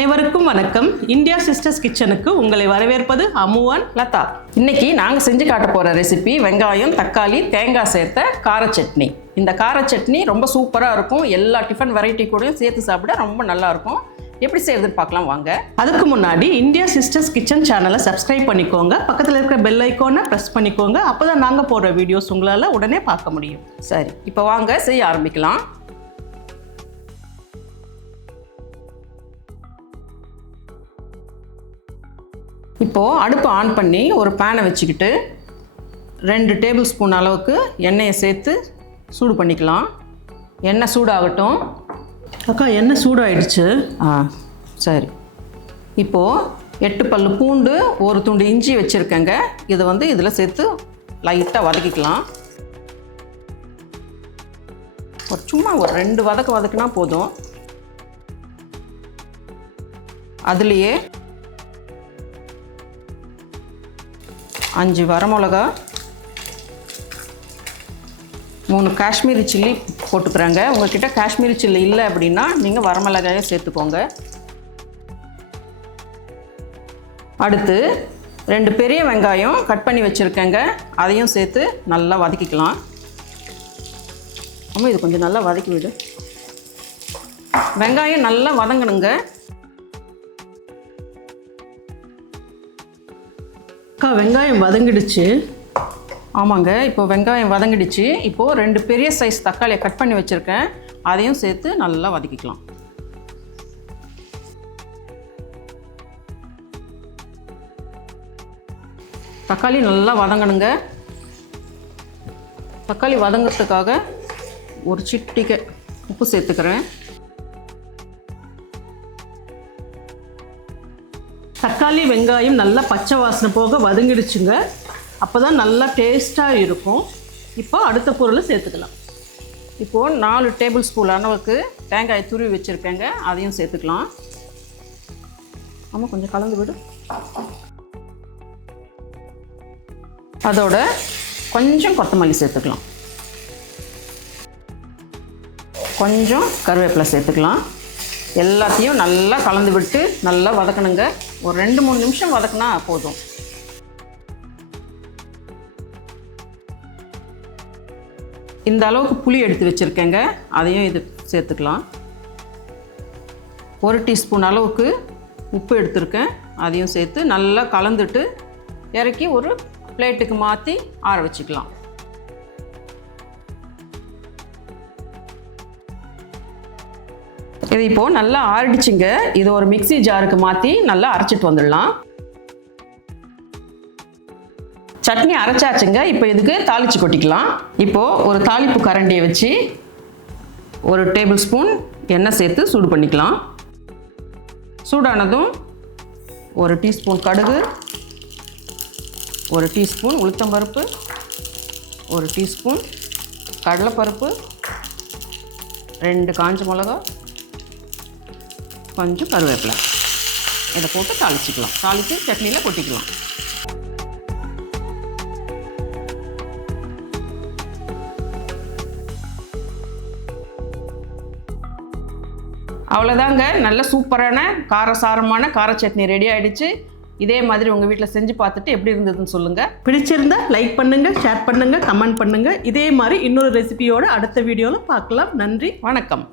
அனைவருக்கும் வணக்கம். India sisters கிச்சனுக்கு உங்களை வரவேற்பது அம்முவான் லதா. இன்னைக்கு நாங்கள் செஞ்சு காட்ட போகிற ரெசிபி வெங்காயம், தக்காளி, தேங்காய் சேர்த்த கார சட்னி. இந்த கார சட்னி ரொம்ப சூப்பராக இருக்கும். எல்லா டிஃபன் வெரைட்டி கூடயும் சேர்த்து சாப்பிட ரொம்ப நல்லா இருக்கும். எப்படி செய்யறதுன்னு பார்க்கலாம் வாங்க. அதுக்கு முன்னாடி இந்தியா சிஸ்டர்ஸ் கிச்சன் சேனலை சப்ஸ்கிரைப் பண்ணிக்கோங்க. பக்கத்தில் இருக்கிற பெல் ஐக்கானை ப்ரெஸ் பண்ணிக்கோங்க. அப்போ தான் நாங்கள் போடுற வீடியோஸ் உங்களால் உடனே பார்க்க முடியும். சரி, இப்போ வாங்க செய்ய ஆரம்பிக்கலாம். இப்போது அடுப்பு ஆன் பண்ணி ஒரு பேனை வச்சுக்கிட்டு 2 டேபிள் ஸ்பூன் அளவுக்கு எண்ணெயை சேர்த்து சூடு பண்ணிக்கலாம். எண்ணெய் சூடாகட்டும். அக்கா, எண்ணெய் சூடாகிடுச்சு. சரி. இப்போது 8 பல்லு பூண்டு, ஒரு துண்டு இஞ்சி வச்சுருக்கேங்க. இதை இதில் சேர்த்து லைட்டாக வதக்கிக்கலாம். சும்மா ஒரு 2 வதக்குனா போதும். அதுலேயே 5 வரமிளகா, 3 காஷ்மீரி சில்லி போட்டுக்கிறாங்க. உங்கள்கிட்ட காஷ்மீரி சில்லி இல்லை அப்படின்னா நீங்கள் வரமிளகாயை சேர்த்துக்கோங்க. அடுத்து 2 பெரிய வெங்காயம் கட் பண்ணி வச்சுருக்கேங்க. அதையும் சேர்த்து நல்லா வதக்கிக்கலாம். ஆமாம், இது கொஞ்சம் நல்லா வதக்கி விடு. வெங்காயம் நல்லா வதங்கணுங்க. அக்கா, வெங்காயம் வதங்கிடுச்சு. ஆமாங்க, இப்போ வெங்காயம் வதங்கிடுச்சு. இப்போது 2 பெரிய சைஸ் தக்காளியை கட் பண்ணி வச்சுருக்கேன். அதையும் சேர்த்து நல்லா வதக்கிக்கலாம். தக்காளி நல்லா வதங்கணுங்க. தக்காளி வதங்கிறதுக்காக ஒரு சிட்டிகை உப்பு சேர்த்துக்கிறேன். தக்காளி வெங்காயம் நல்லா பச்சை வாசனை போக வதங்கிடுச்சுங்க. அப்போ தான் நல்லா டேஸ்ட்டாக இருக்கும். இப்போ அடுத்த பொருளை சேர்த்துக்கலாம். இப்போது 4 டேபிள் ஸ்பூன் அளவுக்கு தேங்காய் துருவி வச்சுருக்கேங்க. அதையும் சேர்த்துக்கலாம். ஆமாம், கொஞ்சம் கலந்து விடு. அதோட கொஞ்சம் கொத்தமல்லி சேர்த்துக்கலாம். கொஞ்சம் கருவேப்பிலை சேர்த்துக்கலாம். எல்லாத்தையும் நல்லா கலந்து விட்டு நல்லா வதக்கணுங்க. ஒரு 2-3 நிமிஷம் வதக்கினா போதும். இந்த அளவுக்கு புளி எடுத்து வச்சுருக்கேங்க. அதையும் இது சேர்த்துக்கலாம். 1 டீஸ்பூன் அளவுக்கு உப்பு எடுத்துருக்கேன். அதையும் சேர்த்து நல்லா கலந்துட்டு இறக்கி ஒரு பிளேட்டுக்கு மாற்றி ஆற வச்சுக்கலாம். இது இப்போது நல்லா ஆறிடுச்சுங்க. இது ஒரு மிக்ஸி ஜாருக்கு மாற்றி நல்லா அரைச்சிட்டு வந்துடலாம். சட்னி அரைச்சாச்சுங்க. இப்போ இதுக்கு தாளித்து கொட்டிக்கலாம். இப்போது ஒரு தாளிப்பு கரண்டியை வச்சு 1 டேபிள் ஸ்பூன் எண்ணெய் சேர்த்து சூடு பண்ணிக்கலாம். சூடானதும் 1 டீஸ்பூன் கடுகு, 1 டீஸ்பூன் உளுத்தம்பருப்பு, 1 டீஸ்பூன் கடலைப்பருப்பு, 2 காஞ்ச மிளகா, கொஞ்சம் கருவேப்பிலை. இதை போட்டு தாளிச்சிக்கலாம். தாளித்து சட்னியில் கொட்டிக்கலாம். அவ்வளோதாங்க, நல்ல சூப்பரான காரசாரமான கார சட்னி ரெடி ஆகிடுச்சு. இதே மாதிரி உங்கள் வீட்டில் செஞ்சு பார்த்துட்டு எப்படி இருந்ததுன்னு சொல்லுங்கள். பிடிச்சிருந்தா லைக் பண்ணுங்கள், ஷேர் பண்ணுங்கள், கமெண்ட் பண்ணுங்கள். இதே மாதிரி இன்னொரு ரெசிபியோடு அடுத்த வீடியோவில் பார்க்கலாம். நன்றி, வணக்கம்.